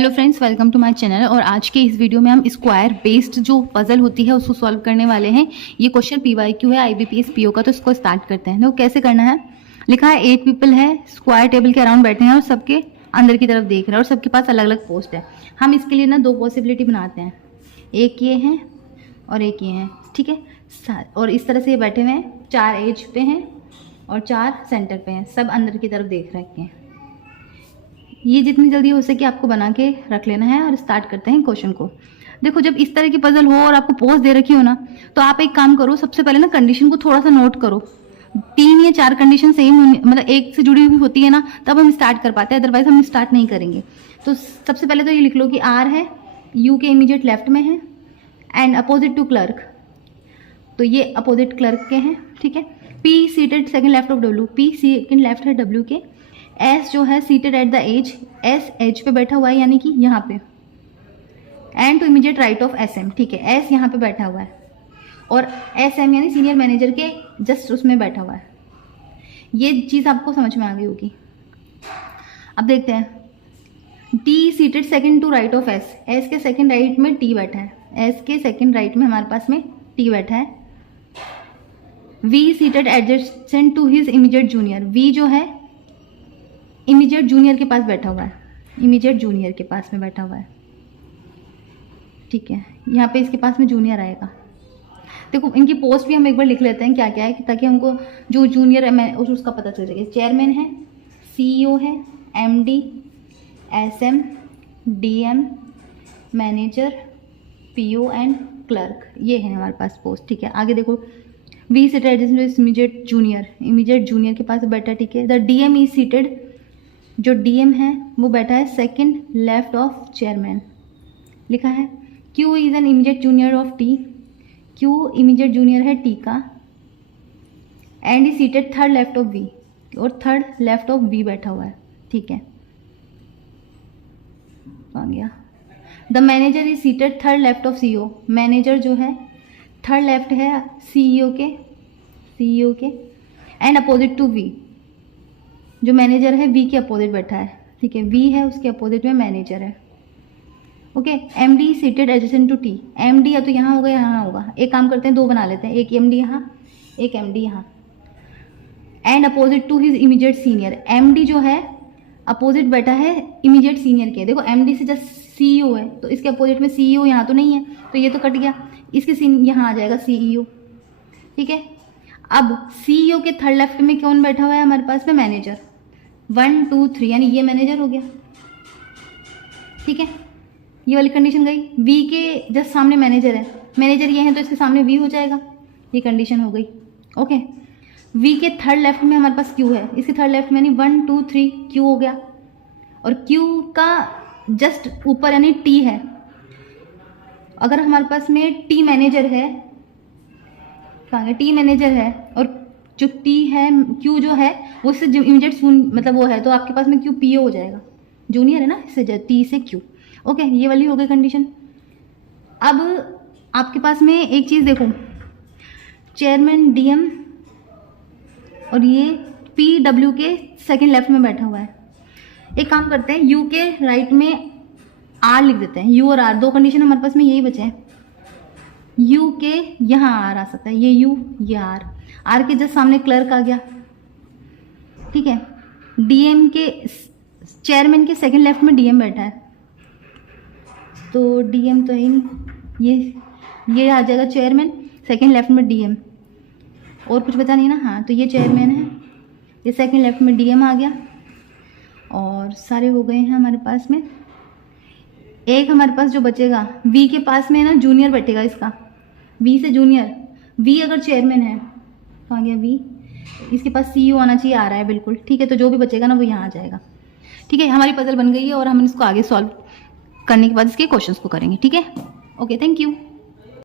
Hello friends, welcome to my channel. और आज के इस वीडियो में हम स्क्वायर बेस्ड जो पजल होती है उसको सॉल्व करने वाले हैं। ये क्वेश्चन PYQ है IBPS PO का, तो इसको स्टार्ट करते हैं। तो कैसे करना है, लिखा है 8 पीपल है, स्क्वायर टेबल के अराउंड बैठे हैं और सबके अंदर की तरफ देख रहे हैं और सबके पास अलग अलग पोस्ट है। हम इसके लिए ना दो पॉसिबिलिटी बनाते हैं, एक ये है और एक ये है, ठीक है। और इस तरह से ये बैठे हुए हैं, 4 एज पे हैं और 4 सेंटर पे हैं, सब अंदर की तरफ देख रखे हैं। ये जितनी जल्दी हो सके आपको बना के रख लेना है और स्टार्ट करते हैं क्वेश्चन को। देखो, जब इस तरह की पजल हो और आपको पोस्ट दे रखी हो ना, तो आप एक काम करो, सबसे पहले ना कंडीशन को थोड़ा सा नोट करो। 3 या 4 कंडीशन सेम होनी, मतलब एक से जुड़ी हुई होती है ना, तब हम स्टार्ट कर पाते हैं, अदरवाइज हम स्टार्ट नहीं करेंगे। तो सबसे पहले तो ये लिख लो कि R है, U के इमीडिएट लेफ्ट में है एंड अपोजिट टू क्लर्क, तो ये अपोजिट क्लर्क के हैं, ठीक है। P seated second left of W, P second left है W के। S जो है seated at the edge, S edge पे बैठा हुआ है यानी कि यहाँ पे, and to immediate right of SM, ठीक है। S यहाँ पे बैठा हुआ है और SM यानी सीनियर मैनेजर के जस्ट उसमें बैठा हुआ है। ये चीज़ आपको समझ में आ गई होगी। अब देखते हैं, T seated second to right of S, S के सेकंड राइट में T बैठा है, S के सेकंड राइट में हमारे पास में T बैठा है। V seated adjacent to his immediate junior, V जो है इमीडिएट जूनियर के पास बैठा हुआ है, इमीडिएट जूनियर के पास में बैठा हुआ है, ठीक है। यहाँ पे इसके पास में जूनियर आएगा। देखो, इनकी पोस्ट भी हम एक बार लिख लेते हैं क्या क्या है, ताकि हमको जो जूनियर है उसका पता चल जाएगा। चेयरमैन है, CEO है, MD, SM, DM, manager, PO and clerk, ये है हमारे पास पोस्ट, ठीक है। आगे देखो, V seated immediate junior, immediate junior के पास बैठा है, ठीक है। द DM इज सीटेड, जो DM है वो बैठा है सेकंड लेफ्ट ऑफ चेयरमैन, लिखा है। Q is an immediate junior of T, Q immediate junior है T का, and is seated third left of V, और थर्ड लेफ्ट ऑफ V बैठा हुआ है, ठीक है। आ गया। The manager is seated third left of CEO, manager जो है थर्ड लेफ्ट है CEO के एंड अपोजिट टू V, जो मैनेजर है V के अपोजिट बैठा है, ठीक है। V है, उसके अपोजिट में मैनेजर है, okay. MD seated adjacent to T, MD या तो यहाँ होगा या यहाँ होगा। एक काम करते हैं, दो बना लेते हैं, एक MD यहाँ, एक MD यहाँ। And opposite to his immediate senior, MD जो है अपोजिट बैठा है इमीडिएट सीनियर के। देखो, MD से जस्ट CEO है, तो इसके अपोजिट में CEO यहाँ तो नहीं है, तो ये तो कट गया, इसके यहाँ आ जाएगा CEO, ठीक है। अब CEO के थर्ड लेफ्ट में कौन बैठा हुआ है हमारे पास में, मैनेजर। 1 2 3 यानी ये मैनेजर हो गया, ठीक है। ये वाली कंडीशन गई। V के जस्ट सामने मैनेजर है, मैनेजर ये है तो इसके सामने V हो जाएगा, ये कंडीशन हो गई, ओके। V के थर्ड लेफ्ट में हमारे पास Q है, इसके थर्ड लेफ्ट में यानी 1 2 3 Q हो गया, और Q का जस्ट ऊपर यानी T है। अगर हमारे पास में T मैनेजर है, T मैनेजर है और जो T है, Q जो है वो इससे इमीडिएट मतलब वो है, तो आपके पास में Q PO हो जाएगा, जूनियर है ना, इससे T से Q, ओके। ये वाली हो गई कंडीशन। अब आपके पास में एक चीज़ देखो, चेयरमैन DM और ये PW के सेकंड लेफ्ट में बैठा हुआ है। एक काम करते हैं, U के राइट में R लिख देते हैं, U और R, दो कंडीशन हमारे पास में यही बचे हैं। U के यहाँ R आ सकता है, ये U ये R के जस्ट सामने क्लर्क आ गया, ठीक है। DM के चेयरमैन के सेकंड लेफ्ट में DM बैठा है, तो DM तो है ही नहीं, ये आ जाएगा चेयरमैन, सेकंड लेफ्ट में DM, और कुछ बता नहीं ना, हाँ। तो ये चेयरमैन है, ये सेकंड लेफ्ट में DM आ गया, और सारे हो गए हैं हमारे पास में। एक हमारे पास जो बचेगा, V के पास में ना जूनियर बैठेगा, इसका V से जूनियर, V अगर चेयरमैन है तो आ गया V, इसके पास CEO आना चाहिए, आ रहा है बिल्कुल, ठीक है। तो जो भी बचेगा ना वो यहाँ आ जाएगा, ठीक है। हमारी पजल बन गई है और हम इसको आगे सॉल्व करने के बाद इसके क्वेश्चंस को करेंगे, ठीक है। Okay, thank you.